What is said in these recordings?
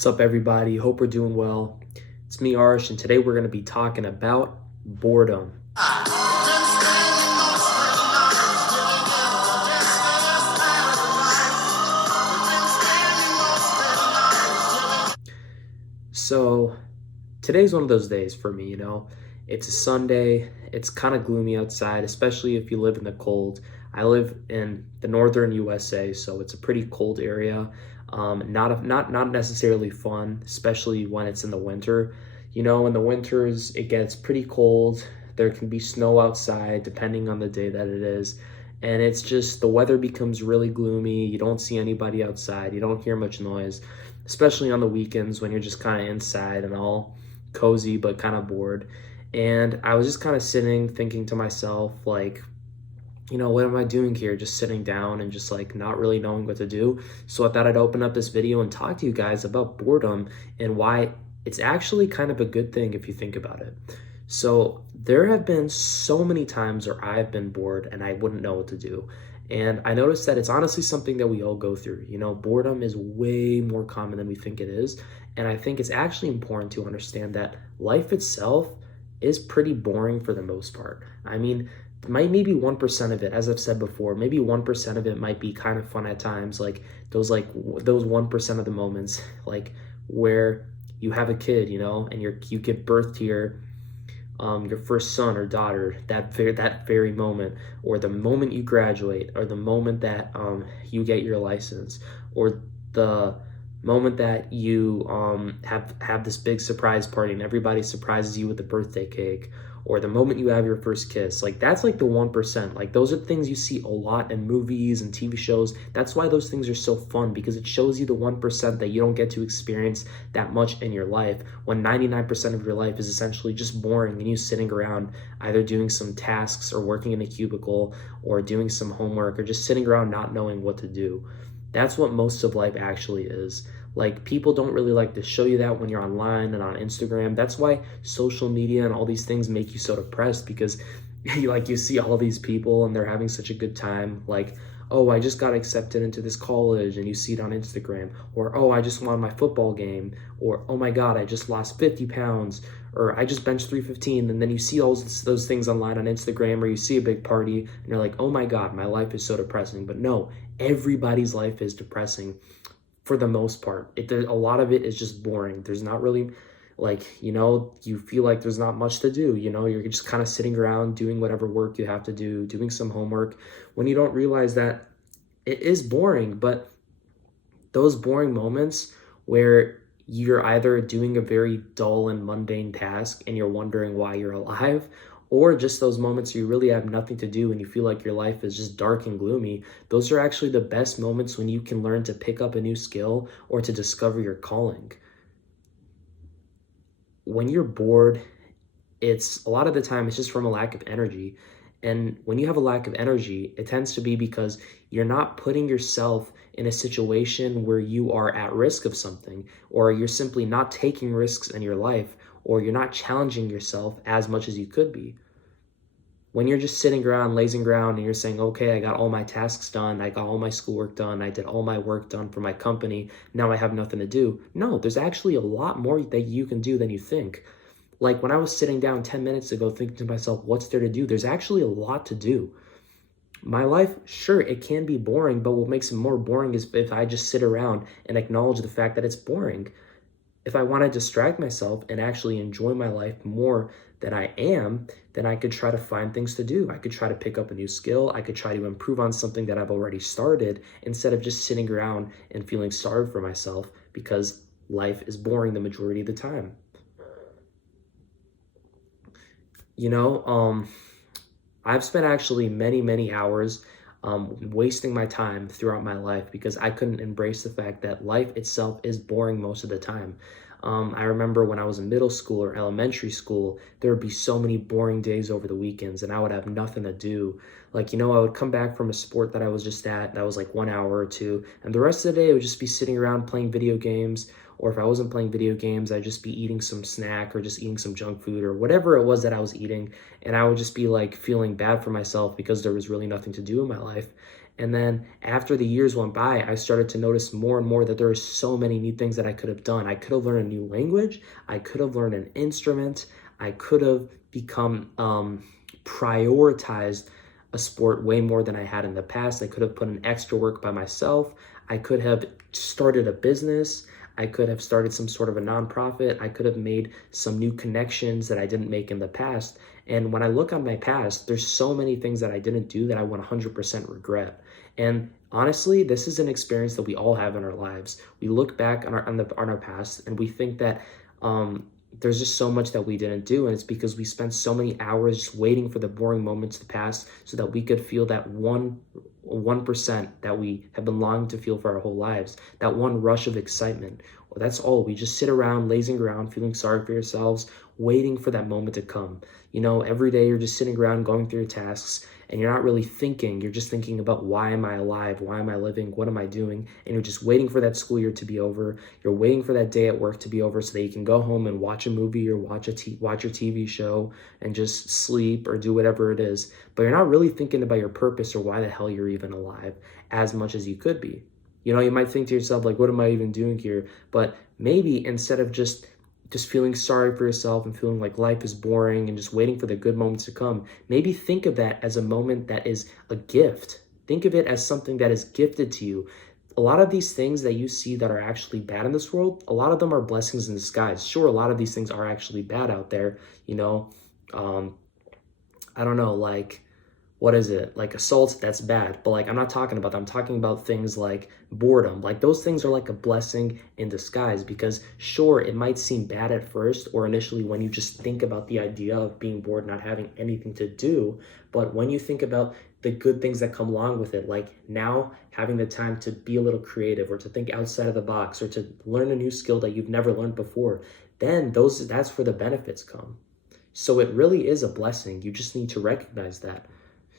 What's up, everybody? Hope we're doing well. It's me, Arsh, and today we're going to be talking about boredom. So, today's one of those days for me. It's a Sunday, it's kind of gloomy outside, especially if you live in the cold. I live in the northern USA, so it's a pretty cold area. Not necessarily fun, especially when it's in the winter. In the winters, it gets pretty cold. There can be snow outside, depending on the day that it is. And it's just the weather becomes really gloomy. You don't see anybody outside. You don't hear much noise, especially on the weekends when you're just kind of inside and all cozy but kind of bored. And I was just kind of sitting thinking to myself, like, what am I doing here? Just sitting down and just like not really knowing what to do. So I thought I'd open up this video and talk to you guys about boredom and why it's actually kind of a good thing if you think about it. So there have been so many times where I've been bored and I wouldn't know what to do. And I noticed that it's honestly something that we all go through. Boredom is way more common than we think it is. And I think it's actually important to understand that life itself is pretty boring for the most part. I mean, maybe 1% of it, as I've said before, maybe 1% of it might be kind of fun at times, like those 1% of the moments, like where you have a kid, and you give birth to your first son or daughter, that very moment, or the moment you graduate, or the moment that you get your license, or the moment that you have this big surprise party and everybody surprises you with a birthday cake, or the moment you have your first kiss. Like, that's like the 1%. Like, those are things you see a lot in movies and TV shows. That's why those things are so fun, because it shows you the 1% that you don't get to experience that much in your life, when 99% of your life is essentially just boring and you sitting around either doing some tasks or working in a cubicle or doing some homework or just sitting around not knowing what to do. That's what most of life actually is. Like, people don't really like to show you that when you're online and on Instagram. That's why social media and all these things make you so depressed, because you see all these people and they're having such a good time. Like, oh, I just got accepted into this college, and you see it on Instagram. Or, oh, I just won my football game. Or, oh my God, I just lost 50 pounds. Or I just benched 315. And then you see all those things online on Instagram, or you see a big party and you're like, oh my God, my life is so depressing. But no, everybody's life is depressing for the most part. A lot of it is just boring. There's not really, you feel like there's not much to do. You're just kind of sitting around doing whatever work you have to do, doing some homework, when you don't realize that it is boring. But those boring moments where you're either doing a very dull and mundane task and you're wondering why you're alive, or just those moments you really have nothing to do and you feel like your life is just dark and gloomy, those are actually the best moments when you can learn to pick up a new skill or to discover your calling. When you're bored, it's a lot of the time it's just from a lack of energy. And when you have a lack of energy, it tends to be because you're not putting yourself in a situation where you are at risk of something, or you're simply not taking risks in your life, or you're not challenging yourself as much as you could be. When you're just sitting around, lazing around, and you're saying, okay, I got all my tasks done, I got all my schoolwork done, I did all my work done for my company, now I have nothing to do. No, there's actually a lot more that you can do than you think. Like, when I was sitting down 10 minutes ago thinking to myself, what's there to do? There's actually a lot to do. My life, sure, it can be boring, but what makes it more boring is if I just sit around and acknowledge the fact that it's boring. If I want to distract myself and actually enjoy my life more than I am, then I could try to find things to do. I could try to pick up a new skill. I could try to improve on something that I've already started, instead of just sitting around and feeling sorry for myself because life is boring the majority of the time. I've spent actually many hours wasting my time throughout my life because I couldn't embrace the fact that life itself is boring most of the time. I remember when I was in middle school or elementary school, there would be so many boring days over the weekends and I would have nothing to do. I would come back from a sport that I was just at, that was like 1 hour or two, and the rest of the day I would just be sitting around playing video games, or if I wasn't playing video games, I'd just be eating some snack or just eating some junk food or whatever it was that I was eating, and I would just be like feeling bad for myself because there was really nothing to do in my life. And then after the years went by, I started to notice more and more that there are so many neat things that I could have done. I could have learned a new language. I could have learned an instrument. I could have become prioritized a sport way more than I had in the past. I could have put in extra work by myself. I could have started a business. I could have started some sort of a nonprofit. I could have made some new connections that I didn't make in the past. And when I look on my past, there's so many things that I didn't do that I 100% regret. And honestly, this is an experience that we all have in our lives. We look back on our past and we think that there's just so much that we didn't do, and it's because we spent so many hours just waiting for the boring moments to pass so that we could feel that 1% that we have been longing to feel for our whole lives, that one rush of excitement. Well, that's all. We just sit around, lazing around, feeling sorry for yourselves, waiting for that moment to come. You know, every day you're just sitting around going through your tasks and you're not really thinking. You're just thinking about, why am I alive? Why am I living? What am I doing? And you're just waiting for that school year to be over. You're waiting for that day at work to be over so that you can go home and watch a movie or watch your TV show and just sleep or do whatever it is. But you're not really thinking about your purpose or why the hell you're even alive as much as you could be. You know, you might think to yourself, like, what am I even doing here? But maybe instead of just feeling sorry for yourself and feeling like life is boring and just waiting for the good moments to come, maybe think of that as a moment that is a gift. Think of it as something that is gifted to you. A lot of these things that you see that are actually bad in this world, a lot of them are blessings in disguise. Sure, a lot of these things are actually bad out there, you know. I don't know, like, what is it? Like assault, that's bad. But like, I'm not talking about that. I'm talking about things like boredom. Like those things are like a blessing in disguise, because sure, it might seem bad at first or initially when you just think about the idea of being bored, not having anything to do. But when you think about the good things that come along with it, like now having the time to be a little creative or to think outside of the box or to learn a new skill that you've never learned before, then that's where the benefits come. So it really is a blessing. You just need to recognize that.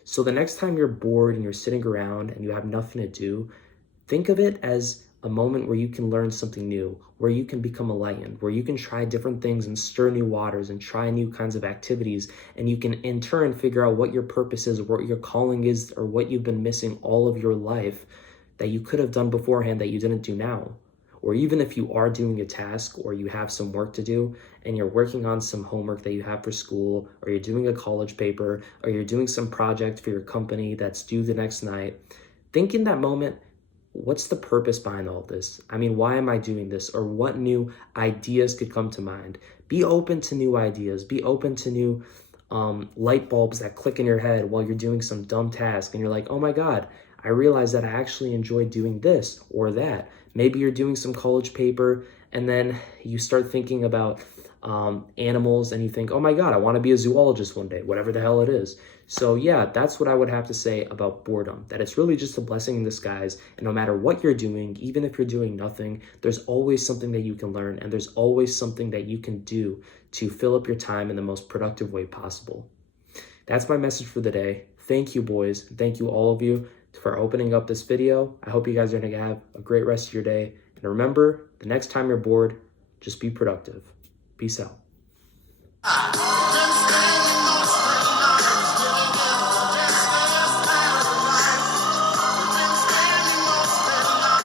So the next time you're bored and you're sitting around and you have nothing to do, think of it as a moment where you can learn something new, where you can become enlightened, where you can try different things and stir new waters and try new kinds of activities. And you can in turn figure out what your purpose is, or what your calling is, or what you've been missing all of your life that you could have done beforehand that you didn't do now. Or even if you are doing a task or you have some work to do and you're working on some homework that you have for school, or you're doing a college paper, or you're doing some project for your company that's due the next night, think in that moment, what's the purpose behind all this? I mean, why am I doing this? Or what new ideas could come to mind? Be open to new ideas. Be open to new light bulbs that click in your head while you're doing some dumb task. And you're like, oh my God, I realized that I actually enjoy doing this or that. Maybe you're doing some college paper and then you start thinking about animals and you think, oh my God, I want to be a zoologist one day, whatever the hell it is. So yeah, that's what I would have to say about boredom, that it's really just a blessing in disguise. And no matter what you're doing, even if you're doing nothing, there's always something that you can learn, and there's always something that you can do to fill up your time in the most productive way possible. That's my message for the day. Thank you, boys. Thank you, all of you, for opening up this video. I hope you guys are going to have a great rest of your day. And remember, the next time you're bored, just be productive. Peace out.